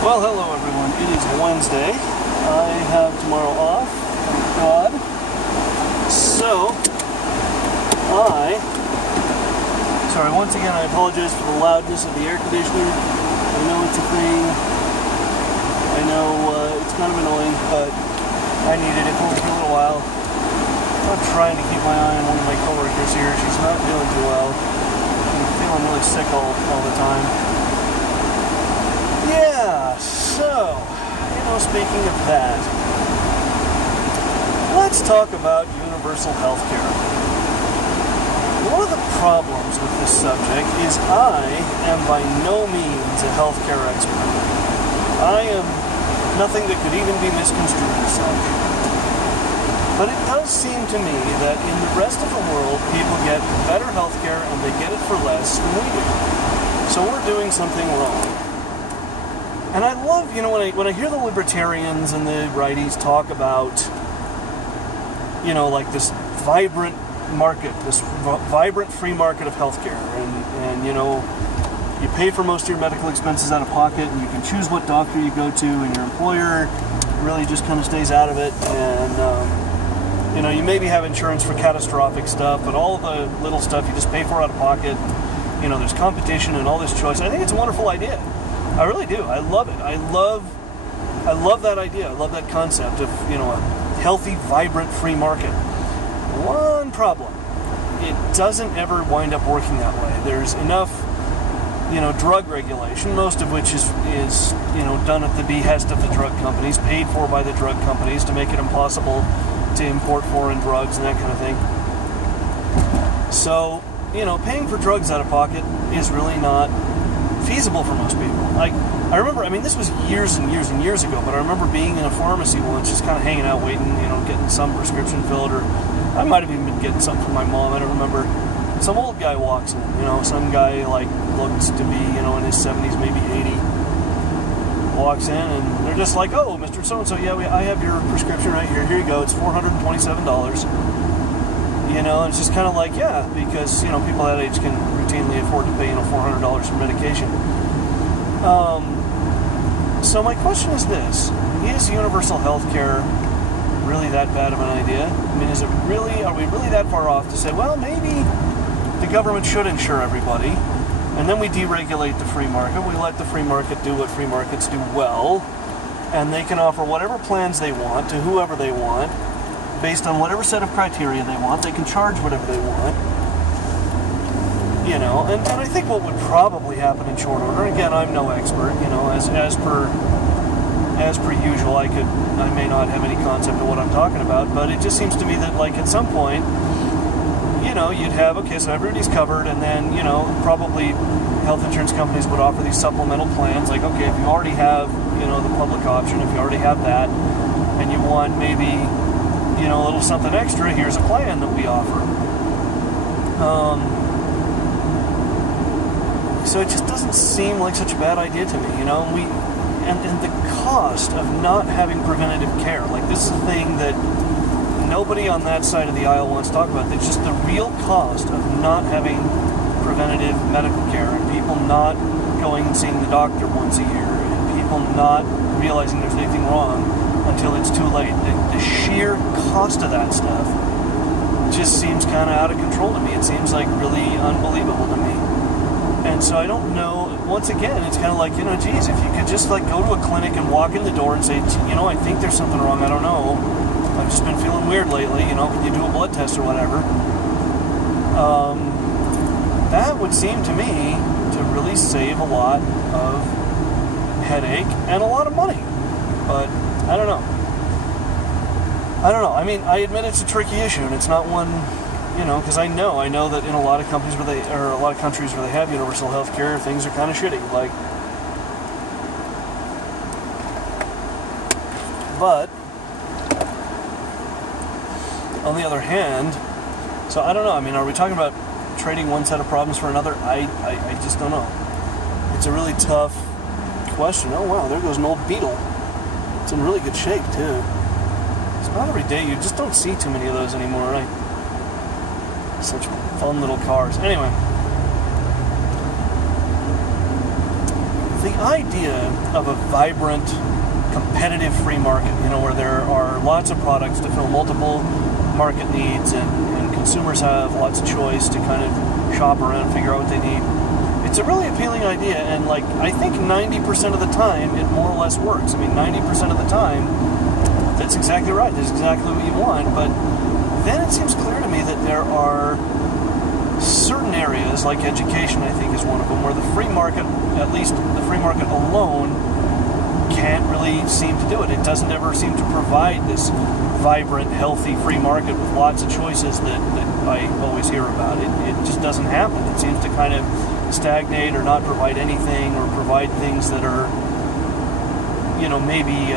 Well, hello everyone. It is Wednesday. I have tomorrow off. Thank God. So, once again, I apologize for the loudness of the air conditioner. I know it's a thing. I know it's kind of annoying, but I needed it for a little while. I'm trying to keep my eye on one of my coworkers here. She's not doing too well. I'm feeling really sick all the time. Yeah, so, speaking of that, let's talk about universal health care. One of the problems with this subject is I am by no means a healthcare expert. I am nothing that could even be misconstrued as such. But it does seem to me that in the rest of the world, people get better healthcare and they get it for less than we do. So we're doing something wrong. And I love, when I hear the libertarians and the righties talk about, like this vibrant market, this vibrant free market of healthcare, and you pay for most of your medical expenses out of pocket, and you can choose what doctor you go to, and your employer really just kind of stays out of it, and you maybe have insurance for catastrophic stuff, but all the little stuff you just pay for out of pocket. There's competition and all this choice. I think it's a wonderful idea. I really do. I love it. I love that idea. I love that concept of, a healthy, vibrant, free market. One problem. It doesn't ever wind up working that way. There's enough, drug regulation, most of which is done at the behest of the drug companies, paid for by the drug companies to make it impossible to import foreign drugs and that kind of thing. So, paying for drugs out of pocket is really not feasible for most people. I remember, this was years and years and years ago, but I remember being in a pharmacy once, just kind of hanging out, waiting, getting some prescription filled, or I might have even been getting something from my mom, I don't remember. Some old guy walks in, some guy, looked to be, in his 70s, maybe 80, walks in, and they're just like, oh, Mr. So-and-so, yeah, I have your prescription right here, here you go, it's $427. And it's just kind of like, yeah, because, people that age can routinely afford to pay, $400 for medication. So my question is this: is universal health care really that bad of an idea? Are we really that far off to say, well, maybe the government should insure everybody, and then we deregulate the free market, we let the free market do what free markets do well, and they can offer whatever plans they want to whoever they want, based on whatever set of criteria they want. They can charge whatever they want. And I think what would probably happen in short order, again, I'm no expert, as per usual, I may not have any concept of what I'm talking about, but it just seems to me that, at some point, you'd have, okay, so everybody's covered, and then, probably health insurance companies would offer these supplemental plans, like, okay, if you already have, the public option, if you already have that, and you want maybe, a little something extra, here's a plan that we offer. So it just doesn't seem like such a bad idea to me, and the cost of not having preventative care, this is a thing that nobody on that side of the aisle wants to talk about. It's just the real cost of not having preventative medical care, and people not going and seeing the doctor once a year, and people not realizing there's anything wrong until it's too late. The sheer cost of that stuff just seems kind of out of control to me. It seems like really unbelievable to me. And so I don't know, once again, it's kind of like, geez, if you could just go to a clinic and walk in the door and say, I think there's something wrong, I don't know. I've just been feeling weird lately, can you do a blood test or whatever? That would seem to me to really save a lot of headache and a lot of money. But I don't know. I admit it's a tricky issue, and it's not one, because I know that in a lot of countries where they have universal health care, things are kind of shitty. But on the other hand, so I don't know. Are we talking about trading one set of problems for another? I just don't know. It's a really tough question. Oh wow, there goes an old Beetle. It's in really good shape too. It's not every day. You just don't see too many of those anymore, right? Such fun little cars. Anyway, the idea of a vibrant, competitive free market, where there are lots of products to fill multiple market needs and consumers have lots of choice to kind of shop around and figure out what they need. It's a really appealing idea, and I think 90% of the time it more or less works. 90% of the time that's exactly right. That's exactly what you want. But then it seems clear to me that there are certain areas, like education, I think is one of them, where the free market, at least the free market alone, can't really seem to do it. It doesn't ever seem to provide this vibrant, healthy free market with lots of choices that I always hear about. It just doesn't happen. It seems to kind of stagnate or not provide anything, or provide things that are, maybe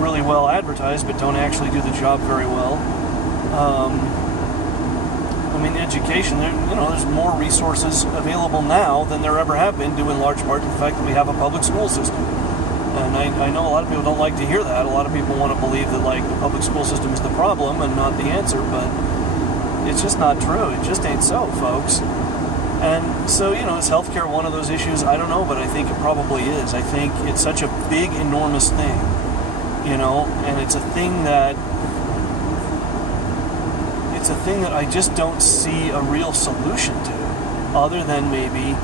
really well advertised but don't actually do the job very well. Education, there's more resources available now than there ever have been, due in large part to the fact that we have a public school system. And I know a lot of people don't like to hear that. A lot of people want to believe that the public school system is the problem and not the answer, but it's just not true. It just ain't so, folks. And so, is healthcare one of those issues? I don't know, but I think it probably is. I think it's such a big, enormous thing, and it's a thing that I just don't see a real solution to, other than maybe,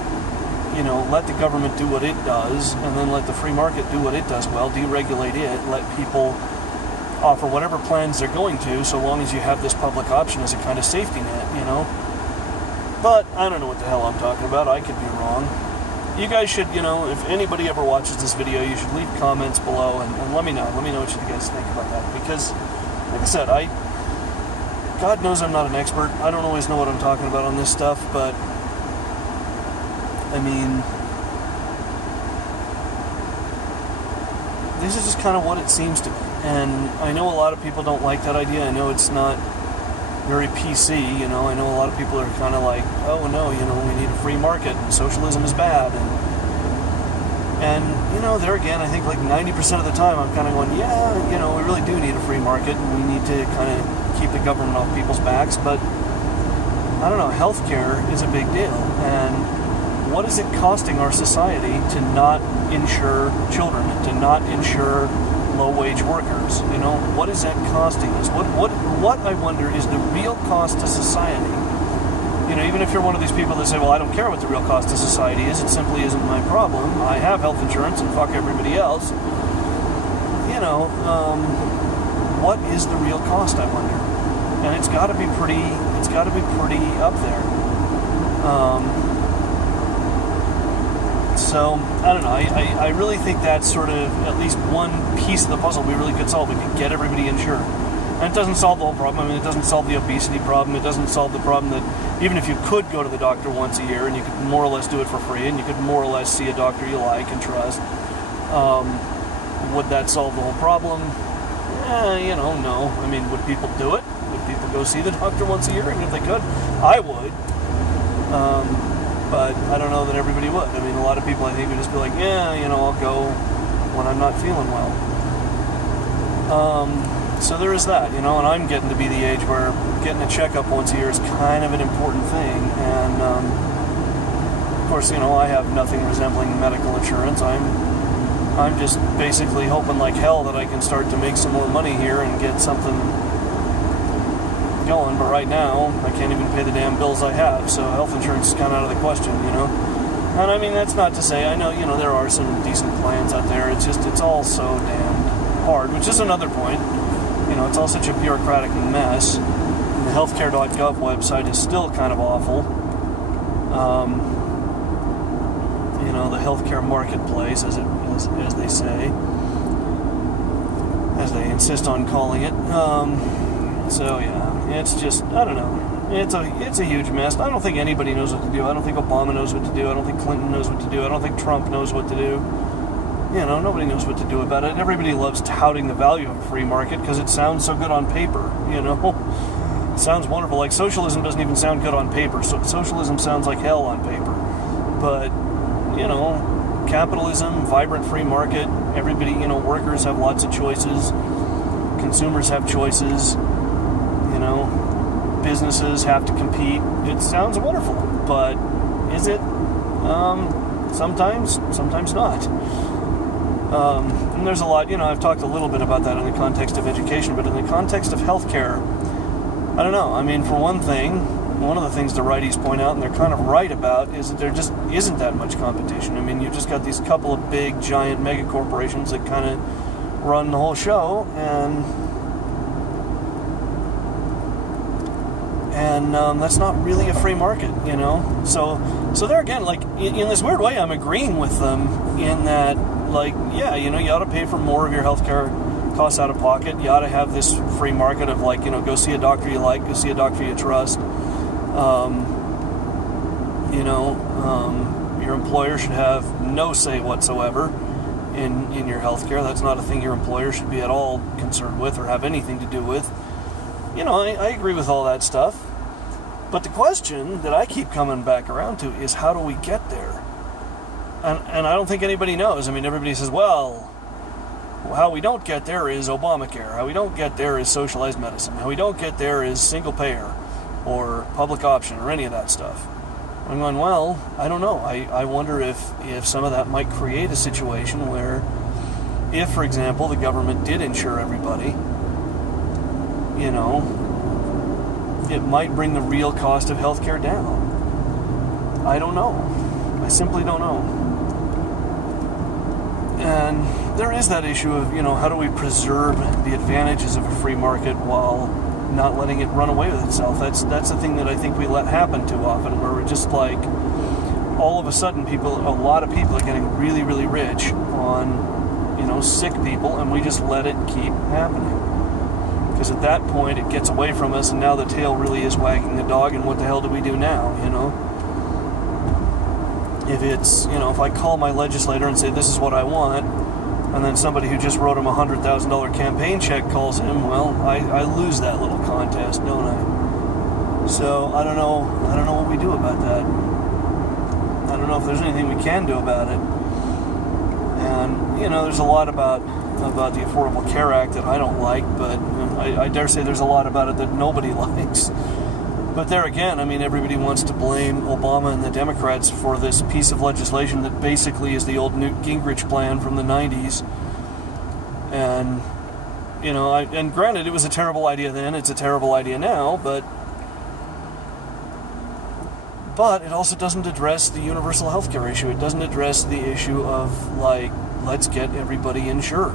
let the government do what it does, and then let the free market do what it does well, deregulate it, let people offer whatever plans they're going to, so long as you have this public option as a kind of safety net, But I don't know what the hell I'm talking about. I could be wrong. You guys should, if anybody ever watches this video, you should leave comments below and let me know. Let me know what you guys think about that. Because, like I said, God knows I'm not an expert. I don't always know what I'm talking about on this stuff, but this is just kind of what it seems to be. And I know a lot of people don't like that idea. I know it's not very PC, I know a lot of people are kind of like, oh no, we need a free market and socialism is bad. And there again, I think 90% of the time I'm kind of going, yeah, we really do need a free market and we need to kind of keep the government off people's backs. But I don't know, healthcare is a big deal. And what is it costing our society to not insure children, to not insure low-wage workers? What is that costing us? What I wonder is the real cost to society. Even if you're one of these people that say, well, I don't care what the real cost to society is, it simply isn't my problem. I have health insurance and fuck everybody else. What is the real cost, I wonder? And it's got to be pretty up there. So, I don't know, I really think that's sort of at least one piece of the puzzle we really could solve. We could get everybody insured. And it doesn't solve the whole problem. It doesn't solve the obesity problem. It doesn't solve the problem that even if you could go to the doctor once a year and you could more or less do it for free and you could more or less see a doctor you like and trust, would that solve the whole problem? No. Would people do it? Would people go see the doctor once a year? And if they could, I would. But I don't know that everybody would. A lot of people, I think, would just be like, yeah, I'll go when I'm not feeling well. So there is that, and I'm getting to be the age where getting a checkup once a year is kind of an important thing. And, of course, I have nothing resembling medical insurance. I'm just basically hoping like hell that I can start to make some more money here and get something going, but right now I can't even pay the damn bills I have, so health insurance is kind of out of the question, And that's not to say, I know, there are some decent plans out there. It's all so damn hard, which is another point. It's all such a bureaucratic mess. And the healthcare.gov website is still kind of awful. The healthcare marketplace, as they say, as they insist on calling it. So yeah, it's just, I don't know. It's a huge mess. I don't think anybody knows what to do. I don't think Obama knows what to do. I don't think Clinton knows what to do. I don't think Trump knows what to do. Nobody knows what to do about it. And everybody loves touting the value of a free market because it sounds so good on paper, It sounds wonderful. Like socialism doesn't even sound good on paper. So socialism sounds like hell on paper. But, capitalism, vibrant free market, everybody, workers have lots of choices. Consumers have choices. Businesses have to compete. It sounds wonderful, but is it? Sometimes not. And there's a lot, I've talked a little bit about that in the context of education, but in the context of healthcare, I don't know. I mean, for one thing, one of the things the righties point out, and they're kind of right about, is that there just isn't that much competition. I mean, you've just got these couple of big, giant mega corporations that kind of run the whole show, and that's not really a free market, So there again, like, in this weird way, I'm agreeing with them in that, like, yeah, you ought to pay for more of your healthcare costs out of pocket. You ought to have this free market of, like, go see a doctor you like, go see a doctor you trust. Your employer should have no say whatsoever in your healthcare. That's not a thing your employer should be at all concerned with or have anything to do with. I agree with all that stuff. But the question that I keep coming back around to is, how do we get there? And I don't think anybody knows. I mean, everybody says, well, how we don't get there is Obamacare. How we don't get there is socialized medicine. How we don't get there is single payer or public option or any of that stuff. I'm going, well, I don't know. I wonder if some of that might create a situation where, if, for example, the government did insure everybody, it might bring the real cost of healthcare down. I don't know. I simply don't know. And there is that issue of, how do we preserve the advantages of a free market while not letting it run away with itself? That's the thing that I think we let happen too often, where we're just like, all of a sudden a lot of people are getting really, really rich on, sick people, and we just let it keep happening. Because at that point, it gets away from us, and now the tail really is wagging the dog, and what the hell do we do now, If it's, if I call my legislator and say, this is what I want, and then somebody who just wrote him a $100,000 campaign check calls him, well, I lose that little contest, don't I? So, I don't know what we do about that. I don't know if there's anything we can do about it. And, there's a lot about the Affordable Care Act that I don't like, but I dare say there's a lot about it that nobody likes. But there again, I mean, everybody wants to blame Obama and the Democrats for this piece of legislation that basically is the old Newt Gingrich plan from the 90s. And, and granted, it was a terrible idea then, it's a terrible idea now, but it also doesn't address the universal health care issue. It doesn't address the issue of, like, let's get everybody insured,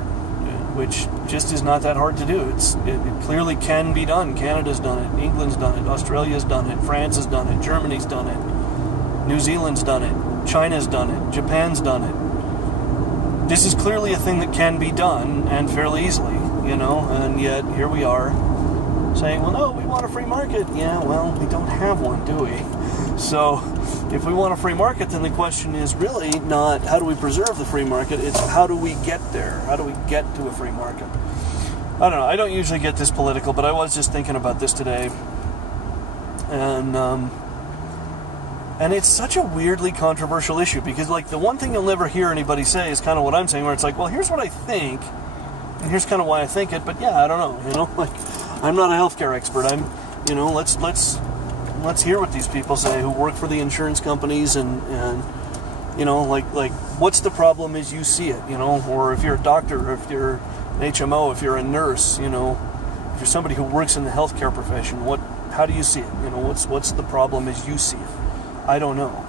which just is not that hard to do. It clearly can be done. Canada's done it, England's done it, Australia's done it, France has done it, Germany's done it, New Zealand's done it, China's done it, Japan's done it. This is clearly a thing that can be done, and fairly easily, and yet here we are saying, well, no, we want a free market. Yeah, well, we don't have one, do we? So if we want a free market, then the question is really not how do we preserve the free market, it's how do we get there? How do we get to a free market? I don't know. I don't usually get this political, but I was just thinking about this today. And it's such a weirdly controversial issue because, like, the one thing you'll never hear anybody say is kind of what I'm saying, where it's like, well, here's what I think, and here's kind of why I think it, but yeah, I don't know, like, I'm not a healthcare expert. I'm, let's hear what these people say who work for the insurance companies and like what's the problem as you see it, or if you're a doctor, or if you're an HMO, if you're a nurse, if you're somebody who works in the healthcare profession, how do you see it? What's the problem as you see it? I don't know.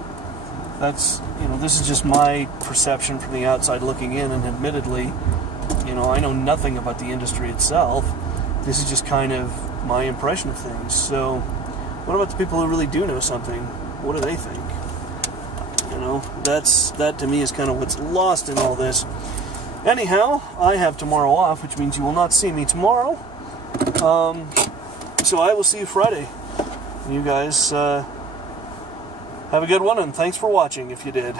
That's, this is just my perception from the outside looking in, and admittedly, I know nothing about the industry itself. This is just kind of my impression of things. So what about the people who really do know something? What do they think? That to me is kind of what's lost in all this. Anyhow, I have tomorrow off, which means you will not see me tomorrow. So I will see you Friday. You guys have a good one, and thanks for watching if you did.